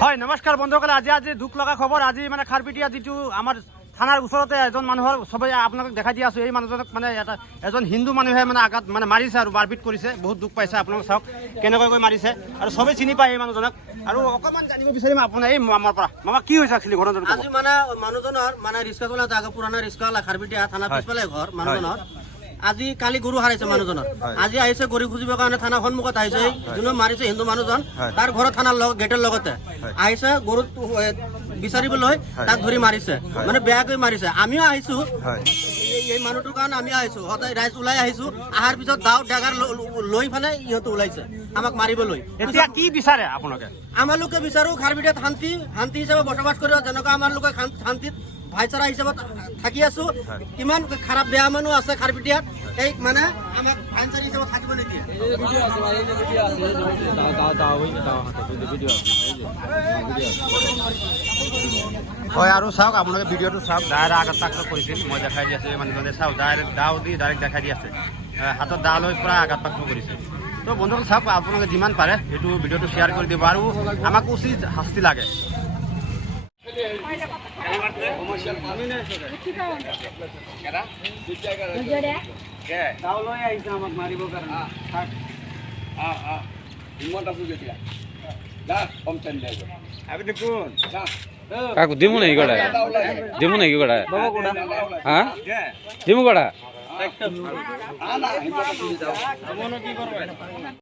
হয় নমস্কাৰ বন্ধুসকল, আজি দুখ লগা খবৰ। আজি মানে খাৰপিটিয়া যিটো আমাৰ থানাৰ ওচৰতে এজন মানুহৰ সবে আপোনালোকক দেখাই দি আছো। এই মানুহজনক মানে এজন হিন্দু মানুহে মানে আঘাত মানে মাৰিছে আৰু মাৰপিট কৰিছে। বহুত দুখ পাইছে। আপোনালোকে চাওক কেনেকৈ মাৰিছে আৰু সবে চিনি পায় এই মানুহজনক। আৰু অকণমান জানিব বিচাৰিম আপোনাৰ এই মামাৰ পৰা, মামা কি হৈছে একচুৱেলি ঘটনাটো? আজি মানে মানুহজনৰ মানে ৰিক্সা চলা জাগা পুৰণা ৰিক্সা খাৰপিটিয়া থানা পিছফালে ঘৰ মানুহজনৰ। আজি কালি গৰু হাৰাইছে মানুহজনৰ। আজি আহিছে গৰু খুজিবৰ কাৰণে থানা সন্মুখত আহিছে। যোনে মাৰিছে হিন্দু মানুহজন, তাৰ ঘৰৰ থানাৰ গেটৰ লগতে আহিছে গৰু বিচাৰিবলৈ, তাক ধৰি মাৰিছে, মানে বেয়াকৈ মাৰিছে। আমিও আহিছো এই মানুহটোৰ কাৰণে আমি আহিছো, সদায় ৰাইজ ওলাই আহিছো। আহাৰ পিছত দাও ডেগাৰ লৈ ফালে ইহঁতে ওলাইছে আমাক মাৰিবলৈ। এতিয়া কি বিচাৰে আপোনালোকে? আমালোকে বিচাৰো খাৰপিটিয়াত শান্তি হিচাপে বসবাস কৰিব, যেনেকুৱা আমালোকে শান্তিত ভাইচাৰা হিচাপত থাকি আছো। কিমান খাৰাপ বেয়া মানুহ আছে খাৰপিটিয়াত, এই মানে আমাক ভাইচাৰা হিচাপত থাকিব নিদিয়ে। হয় আৰু চাওক আপোনালোকে ভিডিঅ'টো চাওক। দায়েৰ আগত তাক কৰিছিল, মই দেখাই দি আছো। এই মানুহজনে চাওক দাও দি ডাইৰেক্ট দেখাই দি আছে। হাতত দা লৈ প্ৰায় আঘাত প্ৰাপ্ত কৰিছে। তো বন্ধুসকল চাওক, আপোনালোকে যিমান পাৰে সেইটো ভিডিঅ'টো শ্বেয়াৰ কৰি দিব আৰু আমাক উচিত শাস্তি লাগে। কাকু দিমু নাকি কটা? দিমু নাকি কটা? হ্যাঁ দিমু কটা?